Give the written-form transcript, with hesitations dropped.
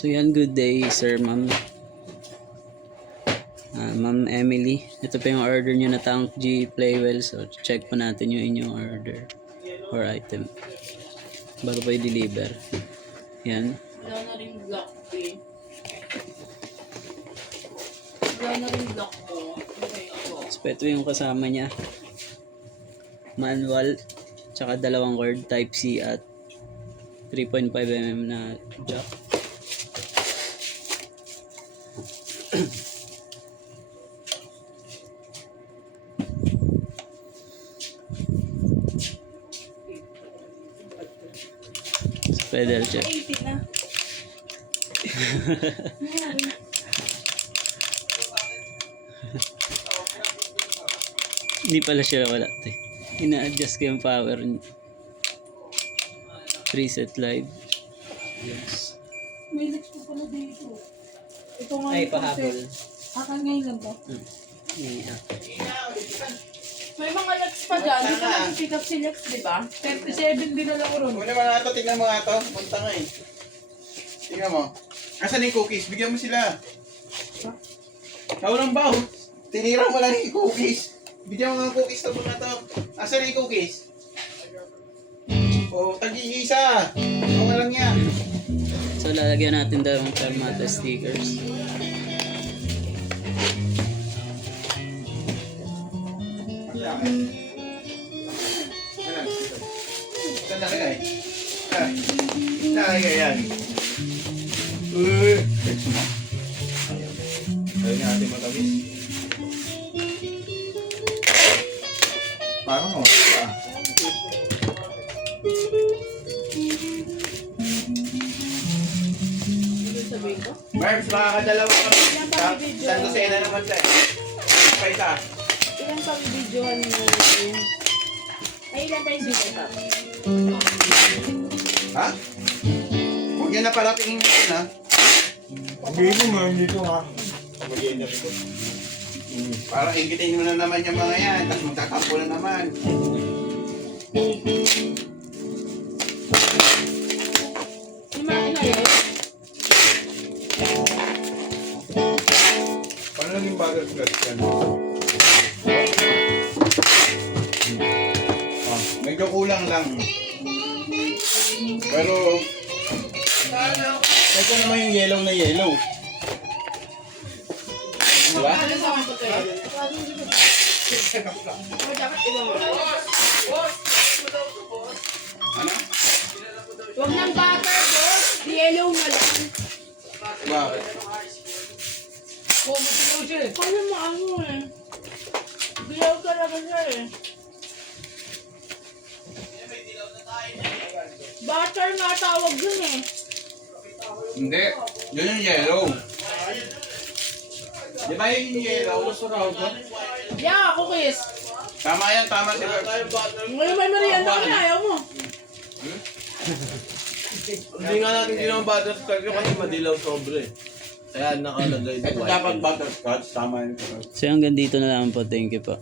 So yan, good day sir, ma'am. Ma'am Emily, ito pa yung order nyo na Tank G Playwell. So check po natin yung inyong order or item bago pa i-deliver. Yan. Wala na rin block eh. Wala na rin block ko. Okay po. So ito yung kasama niya. Manual, tsaka dalawang cord type C at 3.5mm na jack. Pedal check. 80 na. Hindi pala siya wala. Ina-adjust ko yung power niya. Preset live. Yes. May legs ko pala dito. Ito nga Ay, yung pahabol. Akan ngayon lang ba? Yeah. May mga legs pa dyan. Di ka nag-pick up si Lex, di ba? 37 din na lang ron. Muna mga ito, tingnan mo nga ito. Punta nga eh. Tingnan mo. Asan yung cookies? Bigyan mo sila. Nawalang baho. Tinira mo lang yung cookies. Bigyan mo nga cookies na muna ito. Asan yung cookies? O, tag-iisa. Mga lang yan. So lalagyan natin dalawang Fermata stickers. Saan nalagay? Nalagay yan. Ayun natin matamis. Parang o. Sabihin ko? Marbs, makakadalawa kami. San Lucena naman tayo. Pa isa. Ilan pang videohan mo yun? Ay, ilan pa yung video? Ha? Huwag yan na pala tingin mo na. Dito nga, dito nga. Parang ingitin mo na naman yung mga yan. Tapos magtatampo na naman. Yung makina yun? Paano naging bagal flash yan? Medyo kulang lang. Pero ito naman yung yellow na yellow. Diba? Ano sa mga puto yun? O, dapat ibang Ano? Huwag ng butter, boss. Yellow na lang. Bakit? Paano mo ano eh? Dilaw talaga siya eh. Butter nga tawag dun eh. Hindi. Yun yung yellow. Di ba yun yung yellow? Yeah, cookies. Tama yan, tama si Bert. Ngayon may merienda ka na, ayaw mo. Hindi nga natin ginawa butterscotch yung kasi madilaw sobre. Kaya nakalagay Ito dapat butterscotch, tama yun. So hanggang dito na lang po. Thank you po.